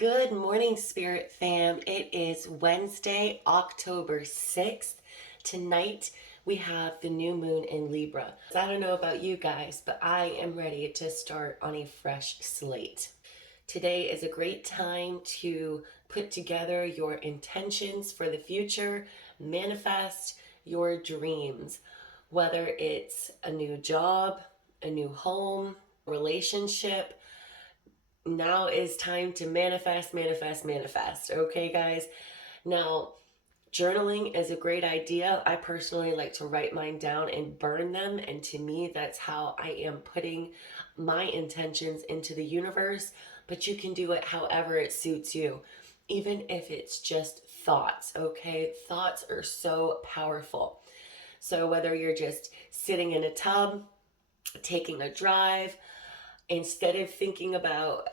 Good morning, Spirit Fam. It is Wednesday, October 6th. Tonight, we have the new moon in Libra. I don't know about you guys, but I am ready to start on a fresh slate. Today is a great time to put together your intentions for the future, manifest your dreams, whether it's a new job, a new home, relationship. Now is time to manifest, manifest, manifest. Okay, guys? Now, journaling is a great idea. I personally like to write mine down and burn them. And to me, that's how I am putting my intentions into the universe. But you can do it however it suits you, even if it's just thoughts. Okay? Thoughts are so powerful. So whether you're just sitting in a tub, taking a drive, instead of thinking about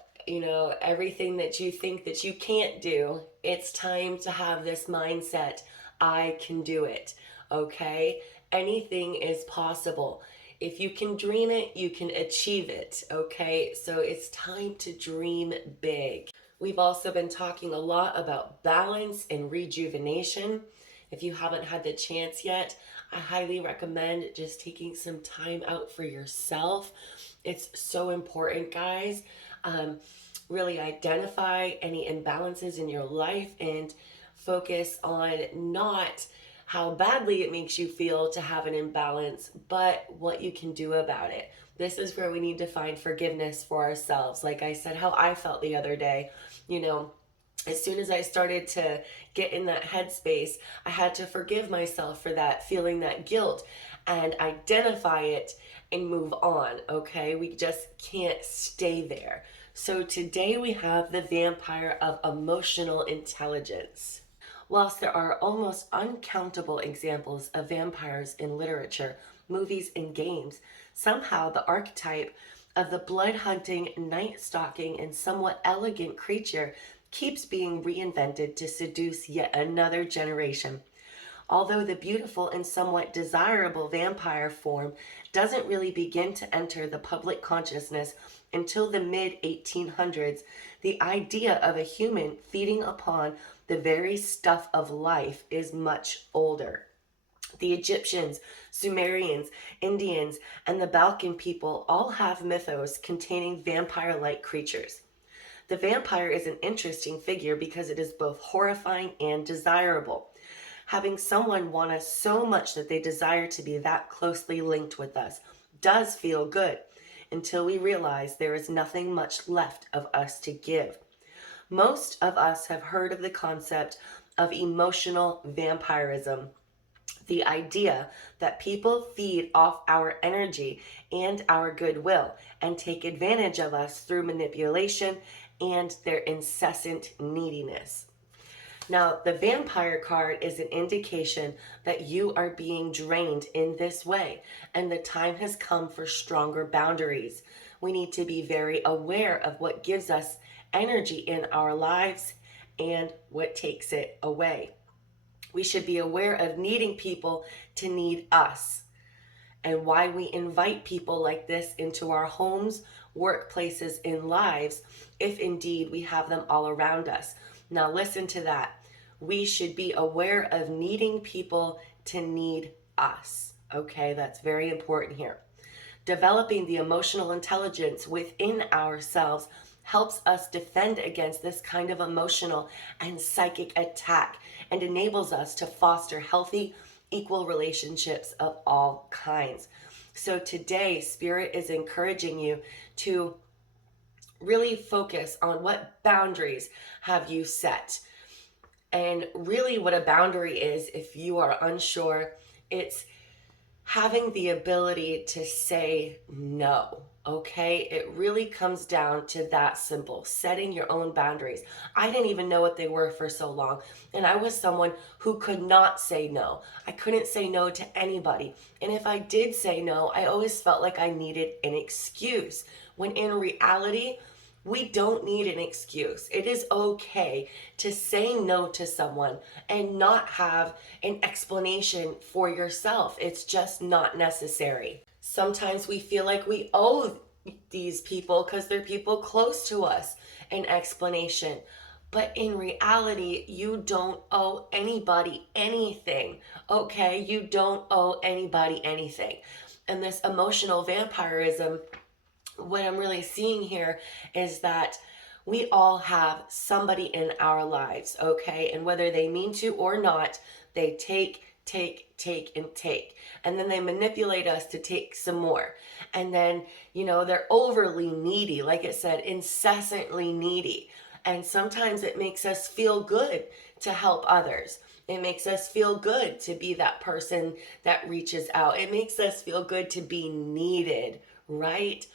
everything that you think that you can't do, it's time to have this mindset. I can do it. Okay, anything is possible. If you can dream it, you can achieve it. Okay, so it's time to dream big. We've also been talking a lot about balance and rejuvenation. If you haven't had the chance yet, I highly recommend just taking some time out for yourself. It's so important, guys. Really identify any imbalances in your life and focus on not how badly it makes you feel to have an imbalance, but what you can do about it. This is where we need to find forgiveness for ourselves. Like I said, how I felt the other day, as soon as I started to get in that headspace, I had to forgive myself for that, feeling that guilt, and identify it and move on, okay? We just can't stay there. So today we have the vampire of emotional intelligence. Whilst there are almost uncountable examples of vampires in literature, movies, and games, somehow the archetype of the blood-hunting, night-stalking, and somewhat elegant creature keeps being reinvented to seduce yet another generation. Although the beautiful and somewhat desirable vampire form doesn't really begin to enter the public consciousness until the mid-1800s, the idea of a human feeding upon the very stuff of life is much older. The Egyptians, Sumerians, Indians, and the Balkan people all have mythos containing vampire-like creatures. The vampire is an interesting figure because it is both horrifying and desirable. Having someone want us so much that they desire to be that closely linked with us does feel good until we realize there is nothing much left of us to give. Most of us have heard of the concept of emotional vampirism. The idea that people feed off our energy and our goodwill and take advantage of us through manipulation and their incessant neediness. Now, the vampire card is an indication that you are being drained in this way, and the time has come for stronger boundaries. We need to be very aware of what gives us energy in our lives and what takes it away. We should be aware of needing people to need us, and why we invite people like this into our homes, workplaces, and lives, if indeed we have them all around us. Now listen to that. We should be aware of needing people to need us. Okay, that's very important here. Developing the emotional intelligence within ourselves helps us defend against this kind of emotional and psychic attack and enables us to foster healthy, equal relationships of all kinds. So today, Spirit is encouraging you to really focus on what boundaries have you set. And really what a boundary is, if you are unsure, it's having the ability to say no. Okay, it really comes down to that simple, setting your own boundaries. I didn't even know what they were for so long, and I was someone who could not say no. I couldn't say no to anybody, and if I did say no, I always felt like I needed an excuse, when in reality, we don't need an excuse. It is okay to say no to someone and not have an explanation for yourself. It's just not necessary. Sometimes we feel like we owe these people because they're people close to us an explanation. But in reality, you don't owe anybody anything, okay? You don't owe anybody anything. And this emotional vampirism, what I'm really seeing here is that we all have somebody in our lives, okay? And whether they mean to or not, they take, and take. And then they manipulate us to take some more. And then, they're overly needy, like it said, incessantly needy. And sometimes it makes us feel good to help others. It makes us feel good to be that person that reaches out. It makes us feel good to be needed, right?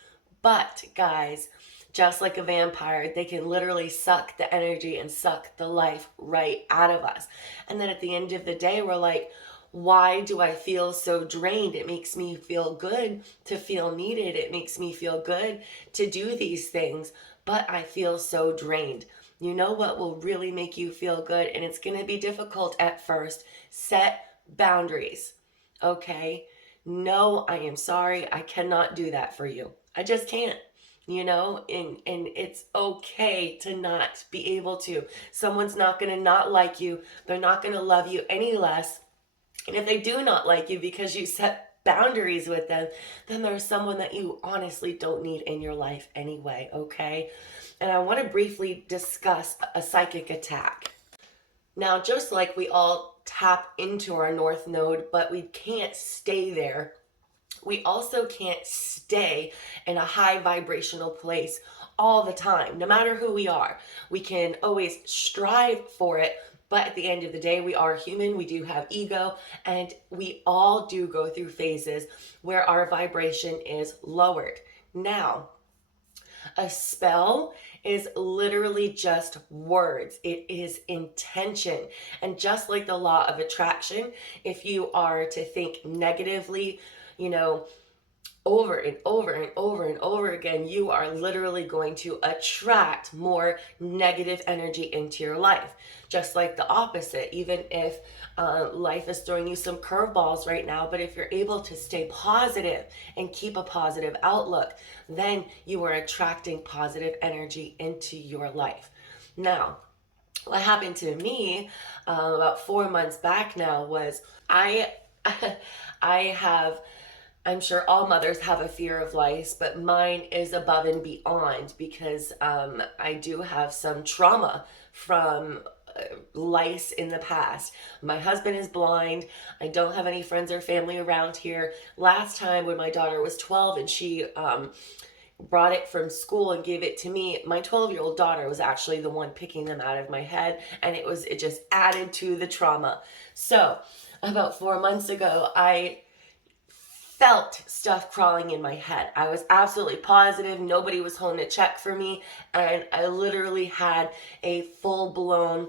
But guys, just like a vampire, they can literally suck the energy and suck the life right out of us. And then at the end of the day, we're like, why do I feel so drained? It makes me feel good to feel needed. It makes me feel good to do these things, but I feel so drained. You know what will really make you feel good? And it's going to be difficult at first. Set boundaries. Okay? No, I am sorry. I cannot do that for you. I just can't. And it's okay to not be able to. Someone's not going to not like you. They're not going to love you any less. And if they do not like you because you set boundaries with them, then there's someone that you honestly don't need in your life anyway, okay? And I want to briefly discuss a psychic attack. Now, just like we all tap into our North Node, but we can't stay there, we also can't stay in a high vibrational place all the time, no matter who we are. We can always strive for it, but at the end of the day, we are human, we do have ego, and we all do go through phases where our vibration is lowered. Now, a spell is literally just words. It is intention. And just like the law of attraction, if you are to think negatively, over and over and over and over again, you are literally going to attract more negative energy into your life. Just like the opposite, even if life is throwing you some curveballs right now, but if you're able to stay positive and keep a positive outlook, then you are attracting positive energy into your life. Now, what happened to me about 4 months back now was I'm sure all mothers have a fear of lice, but mine is above and beyond because I do have some trauma from lice in the past. My husband is blind. I don't have any friends or family around here. Last time when my daughter was 12 and she brought it from school and gave it to me, my 12-year-old daughter was actually the one picking them out of my head, and it just added to the trauma. So about 4 months ago, I felt stuff crawling in my head. I was absolutely positive nobody was home to check for me, and I literally had a full-blown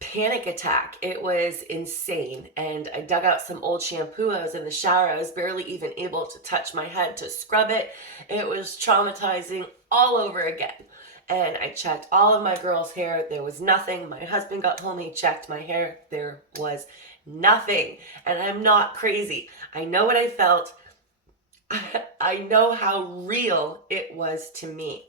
panic attack. It was insane, and I dug out some old shampoo. I was in the shower. I was barely even able to touch my head to scrub it. It was traumatizing all over again. And I checked all of my girls' hair. There was nothing. My husband got home. He checked my hair. There was nothing. And I'm not crazy. I know what I felt. I know how real it was to me.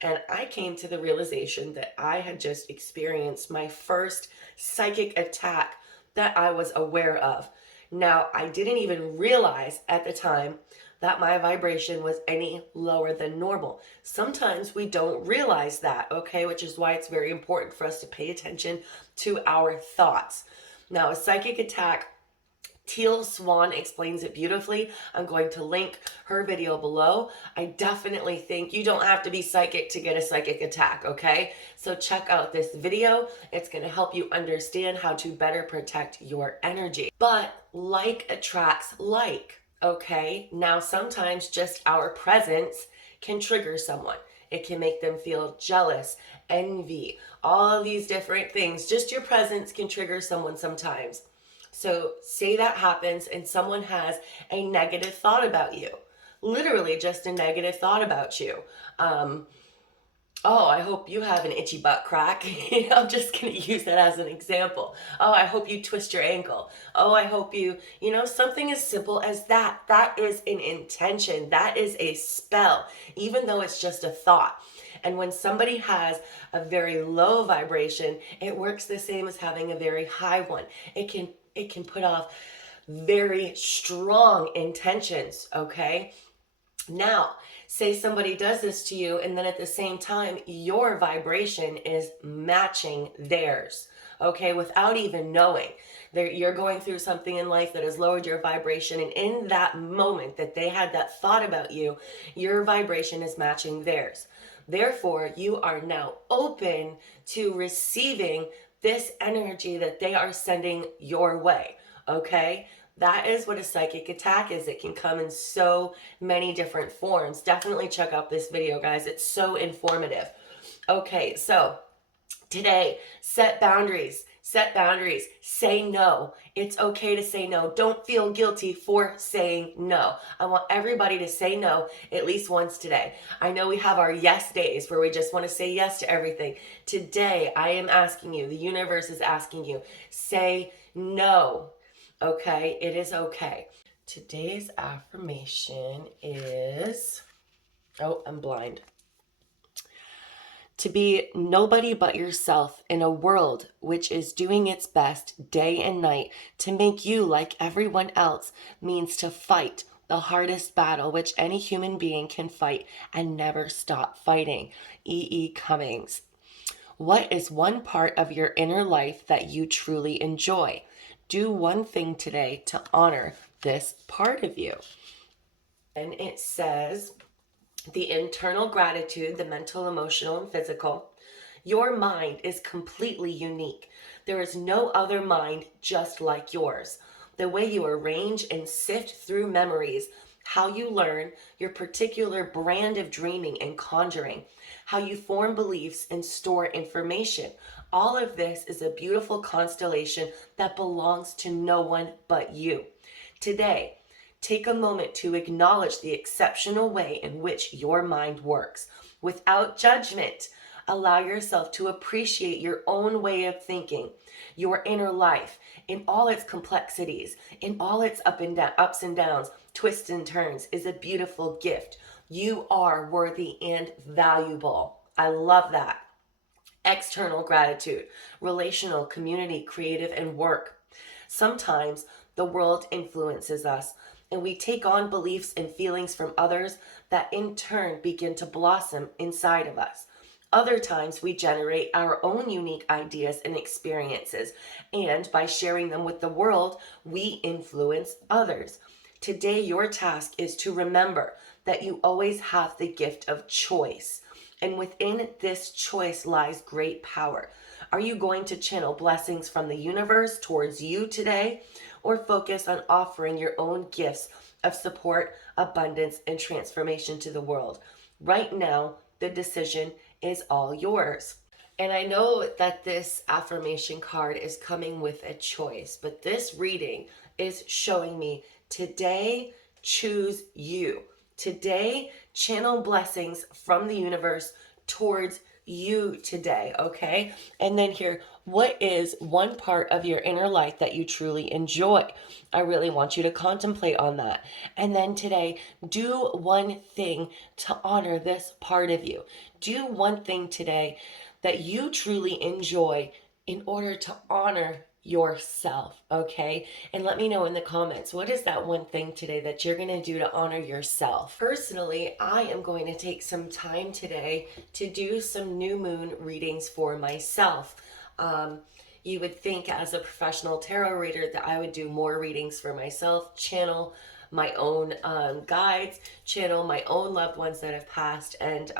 And I came to the realization that I had just experienced my first psychic attack that I was aware of. Now, I didn't even realize at the time that my vibration was any lower than normal. Sometimes we don't realize that, okay? Which is why it's very important for us to pay attention to our thoughts. Now, a psychic attack, Teal Swan explains it beautifully. I'm going to link her video below. I definitely think you don't have to be psychic to get a psychic attack, okay? So check out this video. It's going to help you understand how to better protect your energy. But like attracts like, okay? Now, sometimes just our presence can trigger someone. It can make them feel jealous, envy, all of these different things. Just your presence can trigger someone sometimes. So say that happens and someone has a negative thought about you. Literally just a negative thought about you. Oh, I hope you have an itchy butt crack. I'm just going to use that as an example. Oh, I hope you twist your ankle. Oh, I hope something as simple as that. That is an intention. That is a spell, even though it's just a thought. And when somebody has a very low vibration, it works the same as having a very high one. It can put off very strong intentions, okay? Now, say somebody does this to you, and then at the same time, your vibration is matching theirs, okay, without even knowing. You're going through something in life that has lowered your vibration, and in that moment that they had that thought about you, your vibration is matching theirs. Therefore, you are now open to receiving this energy that they are sending your way, okay? That is what a psychic attack is. It can come in so many different forms. Definitely check out this video, guys. It's so informative. Okay, so today, set boundaries. Set boundaries. Say no. It's okay to say no. Don't feel guilty for saying no. I want everybody to say no at least once today. I know we have our yes days where we just want to say yes to everything. Today, I am asking you, the universe is asking you, say no. Okay, it is okay. Today's affirmation is, oh, I'm blind. To be nobody but yourself in a world which is doing its best day and night to make you like everyone else means to fight the hardest battle which any human being can fight and never stop fighting. E. Cummings. What is one part of your inner life that you truly enjoy? Do one thing today to honor this part of you. And it says, the internal gratitude, the mental, emotional, and physical. Your mind is completely unique. There is no other mind just like yours. The way you arrange and sift through memories, how you learn, your particular brand of dreaming and conjuring, how you form beliefs and store information. All of this is a beautiful constellation that belongs to no one but you. Today, take a moment to acknowledge the exceptional way in which your mind works. Without judgment, allow yourself to appreciate your own way of thinking. Your inner life, in all its complexities, in all its ups and downs, twists and turns, is a beautiful gift. You are worthy and valuable. I love that. External gratitude, relational, community, creative, and work. Sometimes the world influences us, and we take on beliefs and feelings from others that in turn begin to blossom inside of us. Other times we generate our own unique ideas and experiences, and by sharing them with the world, we influence others. Today, your task is to remember that you always have the gift of choice, and within this choice lies great power. Are you going to channel blessings from the universe towards you today, or focus on offering your own gifts of support, abundance, and transformation to the world? Right now, the decision is all yours. And I know that this affirmation card is coming with a choice, but this reading is showing me today, choose you. Today, channel blessings from the universe towards you today, okay? And then here, what is one part of your inner life that you truly enjoy? I really want you to contemplate on that. And then today, do one thing to honor this part of you. Do one thing today that you truly enjoy in order to honor yourself, okay? And let me know in the comments, what is that one thing today that you're going to do to honor yourself? Personally, I am going to take some time today to do some new moon readings for myself. You would think as a professional tarot reader that I would do more readings for myself, channel my own guides, channel my own loved ones that have passed, and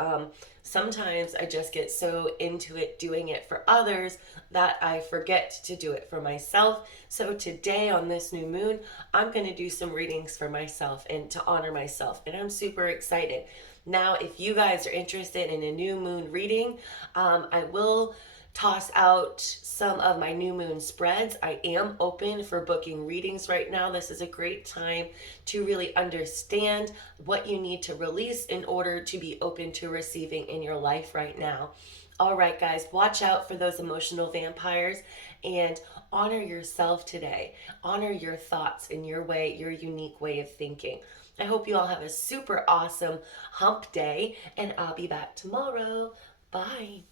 sometimes I just get so into it doing it for others that I forget to do it for myself. So today on this new moon, I'm going to do some readings for myself and to honor myself, and I'm super excited. Now, if you guys are interested in a new moon reading, I will toss out some of my new moon spreads. I am open for booking readings right now. This is a great time to really understand what you need to release in order to be open to receiving in your life right now. All right, guys, watch out for those emotional vampires and honor yourself today. Honor your thoughts in your way, your unique way of thinking. I hope you all have a super awesome hump day, and I'll be back tomorrow. Bye.